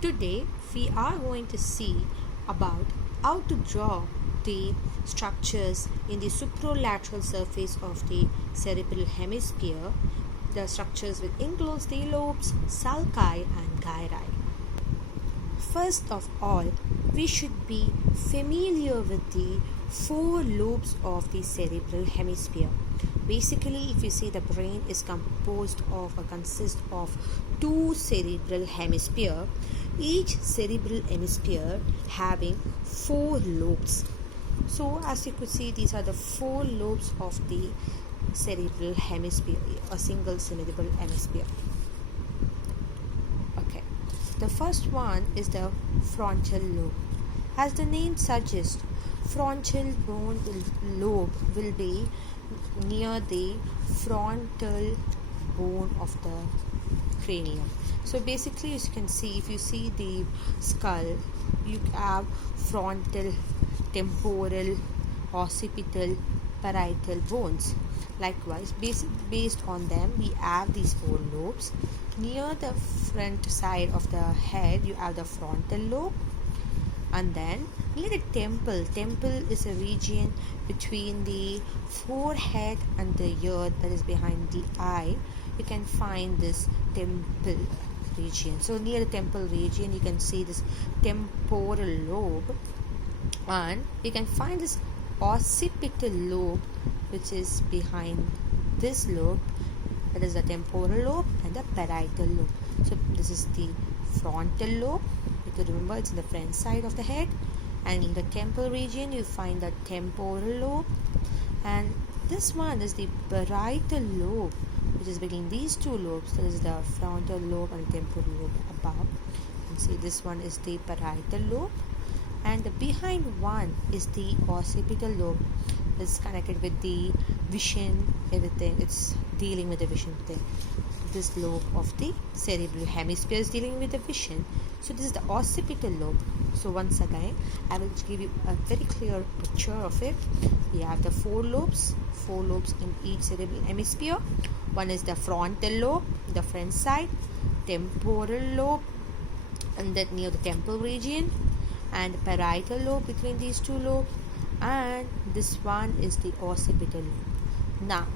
Today we are going to see about how to draw the structures in the superolateral surface of the cerebral hemisphere, the structures which includes the lobes, sulci and gyri. First of all, we should be familiar with the four lobes of the cerebral hemisphere. Basically, if you see, the brain is composed of or consists of two cerebral hemisphere, each cerebral hemisphere having four lobes. So as you could see, these are the four lobes of the cerebral hemisphere, a single cerebral hemisphere. Okay, the first one is the frontal lobe. As the name suggests, frontal lobe will be near the frontal bone of the cranium. So basically, as you can see, if you see the skull, you have frontal, temporal, occipital, parietal bones. Likewise, based on them, we have these four lobes. Near the front side of the head, you have the frontal lobe. And then near the temple is a region between the forehead and the ear, that is behind the eye. You can find this temple region. So near the temple region, you can see this temporal lobe, and you can find this occipital lobe, which is behind this lobe, that is the temporal lobe and the parietal lobe. So this is the frontal lobe. You could remember it's in the front side of the head, and in the temple region you find the temporal lobe, and this one is the parietal lobe, which is between these two lobes. That is the frontal lobe and the temporal lobe above. You can see this one is the parietal lobe, and the behind one is the occipital lobe. It's connected with the vision, everything. It's dealing with the vision thing. This lobe of the cerebral hemisphere is dealing with the vision. So this is the occipital lobe. So once again, I will give you a very clear picture of it. We have the four lobes in each cerebral hemisphere. One is the frontal lobe, the front side, temporal lobe, and then near the temple region, and parietal lobe between these two lobes, and this one is the occipital lobe. Now,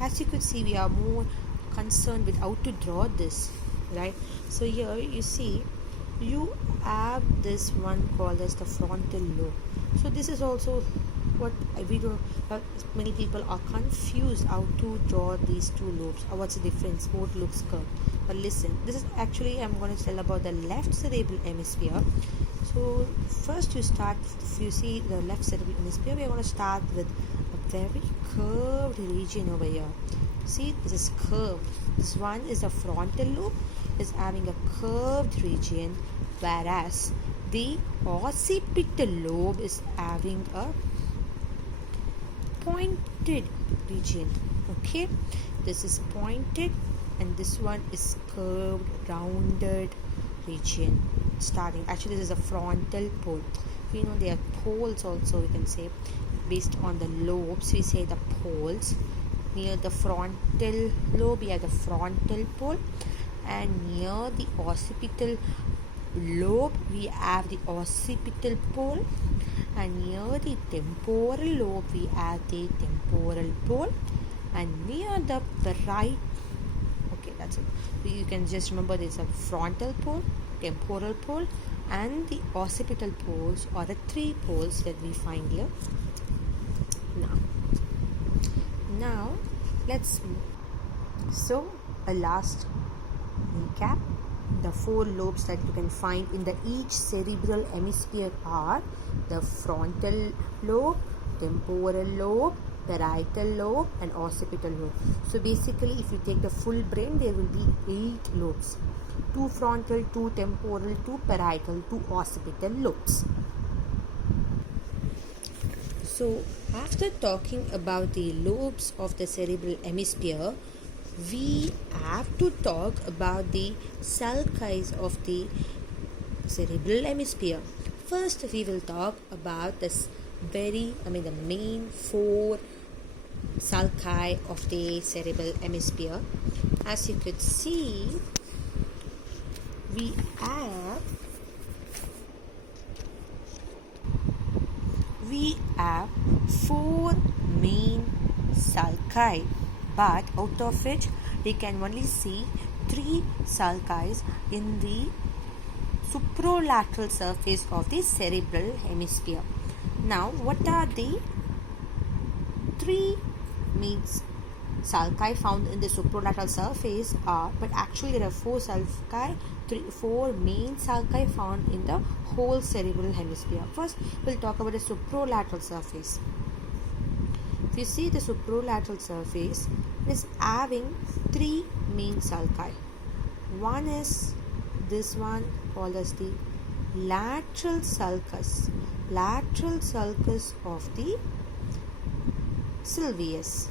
as you could see, we are more concerned with how to draw this, right? So here you see, you have this one called as the frontal lobe. So this is also what we do. Many people are confused how to draw these two lobes, or what's the difference, both looks curved. But listen, this is actually, I'm going to tell about the left cerebral hemisphere. So first you start, if you see the left cerebral hemisphere, we are going to start with a very curved region over here. See, this is curved. This one is the frontal lobe, is having a curved region, whereas the occipital lobe is having a pointed region. Okay, this is pointed, and this one is curved, rounded region. Starting, actually, this is a frontal pole. We know there are poles also, we can say, based on the lobes, we say the poles. Near the frontal lobe, we have the frontal pole, and near the occipital lobe, we have the occipital pole, and near the temporal lobe, we have the temporal pole, and near the parietal, okay, that's it. You can just remember there's a frontal pole, temporal pole, and the occipital poles are the three poles that we find here. Now let's move. So a last recap. The four lobes that you can find in the each cerebral hemisphere are the frontal lobe, temporal lobe, parietal lobe, and occipital lobe. So basically, if you take the full brain, there will be 8 lobes: 2 frontal, 2 temporal, 2 parietal, 2 occipital lobes. So after talking about the lobes of the cerebral hemisphere, we have to talk about the sulci of the cerebral hemisphere. First, we will talk about the main 4 sulci of the cerebral hemisphere. As you could see, we have we have 4 main sulci, but out of it we can only see 3 sulci in the superolateral surface of the cerebral hemisphere. Now, what are the 3 main sulci found in the superolateral surface are, but actually there are 4 main sulci found in the whole cerebral hemisphere. First, we'll talk about the superolateral surface. If you see the superolateral surface, it is having 3 main sulci. One is this one called as the lateral sulcus of the sylvius,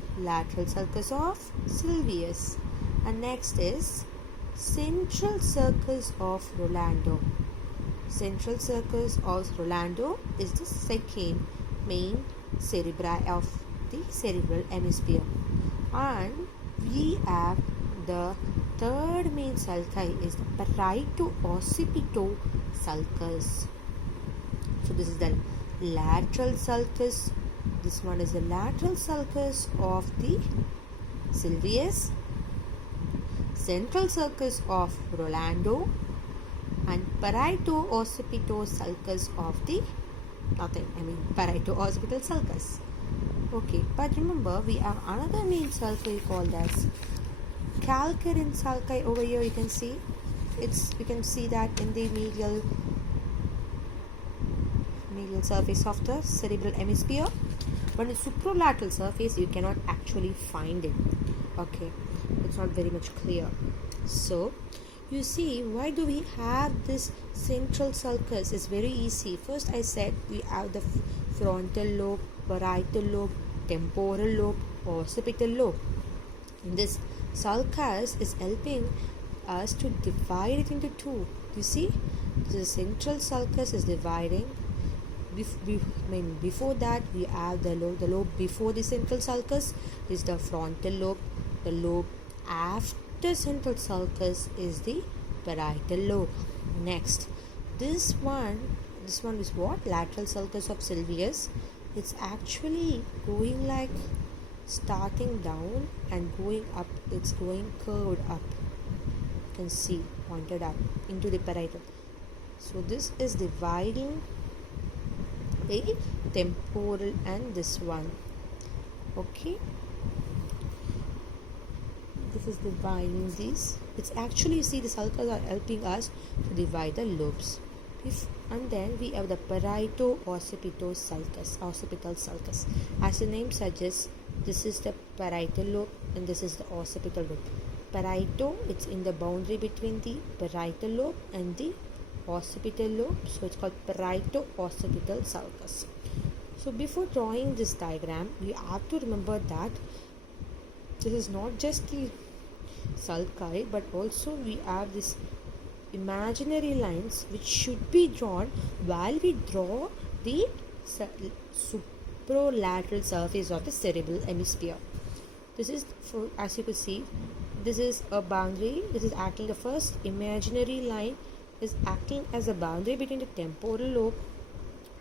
and next is central sulcus of Rolando. Central sulcus of Rolando is the second main cerebri of the cerebral hemisphere, and we have the third main sulci is the parieto-occipital sulcus. So this is the lateral sulcus. This one is the lateral sulcus of the sylvius, central sulcus of Rolando, and parieto-occipital sulcus of the parieto-occipital sulcus. Okay, but remember we have another main sulci called as calcarean sulci. Over here you can see you can see that in the medial surface of the cerebral hemisphere, but in the superolateral surface you cannot actually find it. Okay, it's not very much clear. So you see, why do we have this central sulcus? It's very easy. First I said we have the frontal lobe, parietal lobe, temporal lobe, occipital lobe. This sulcus is helping us to divide it into 2. You see, the central sulcus is dividing. Before that we have the lobe before the central sulcus is the frontal lobe. The lobe after central sulcus is the parietal lobe. Next, this one is what? Lateral sulcus of sylvius. It's actually going like starting down and going up. It's going curved up. You can see pointed up into the parietal. So this is dividing the temporal and this one. Okay, this is dividing these. It's actually, you see, the sulcus are helping us to divide the lobes. And then we have the parieto-occipital sulcus. As the name suggests, this is the parietal lobe and this is the occipital lobe. Parieto, it's in the boundary between the parietal lobe and the occipital lobe, so it's called parieto-occipital sulcus. So before drawing this diagram, we have to remember that this is not just the sulci, but also we have this imaginary lines which should be drawn while we draw the superolateral surface of the cerebral hemisphere. This is, as you can see, this is a boundary. This is acting, the first imaginary line is acting as a boundary between the temporal lobe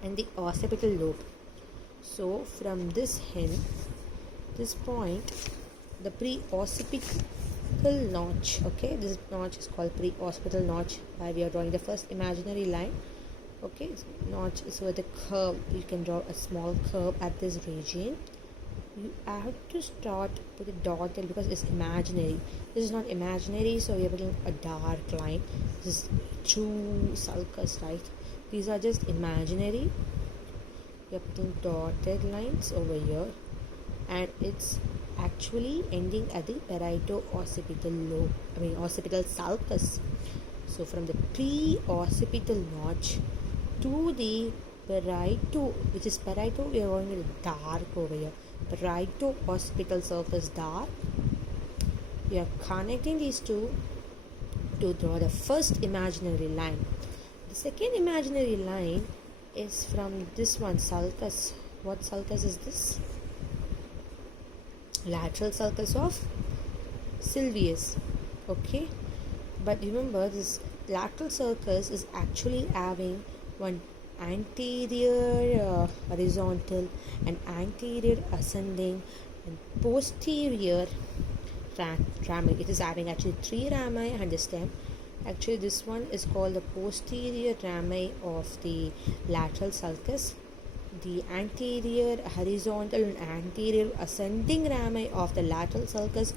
and the occipital lobe. So from this point, the pre-occipital notch, okay, this notch is called pre-occipital notch, where we are drawing the first imaginary line. Okay, notch is where the curve, you can draw a small curve at this region. You have to start with a dotted because it's imaginary. This is not imaginary, so we are putting a dark line. This is true sulcus, right? These are just imaginary. We are putting dotted lines over here, and it's actually ending at the parieto-occipital lobe, occipital sulcus. So from the pre-occipital notch to the parieto, which is parieto, we are going with dark over here. Parieto-occipital surface dark. We are connecting these two to draw the first imaginary line. The second imaginary line is from this one, sulcus. What sulcus is this? Lateral sulcus of sylvius. Okay, but remember, this lateral sulcus is actually having one anterior horizontal and anterior ascending and posterior rami. It is having actually three rami on the stem. Actually, this one is called the posterior rami of the lateral sulcus. The anterior horizontal and anterior ascending rami of the lateral sulcus